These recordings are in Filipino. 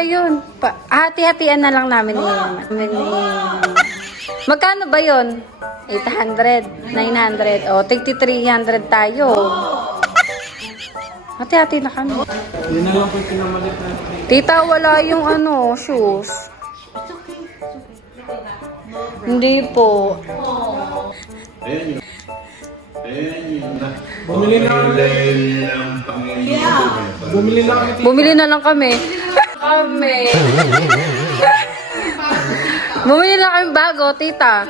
okay yun. Hati-hatian na lang namin ngayon. Magkano ba yun? 800, 900, o, tigti 300 tayo. Hati-hati na kami. Yun na lang po yung pinamalit natin. Tita, wala yung shoes. Hindi po. Ayan yun. Ayan yun. Bumili na kami. Bumili na kami. Bumili na lang kami. Bumili na kami bago, tita.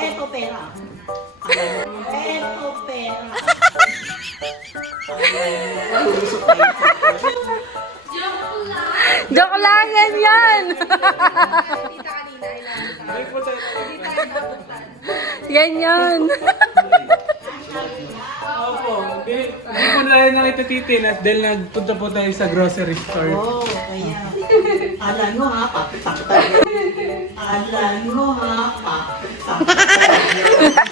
Eto pera. Eto pera. Joke lang yan. Ganyan. Opo. Hindi po na lang ito titin at dahil nagpunta po tayo sa grocery store. Oo, kaya. Alam mo ha, papitak tayo. Alam mo ha, papitak tayo.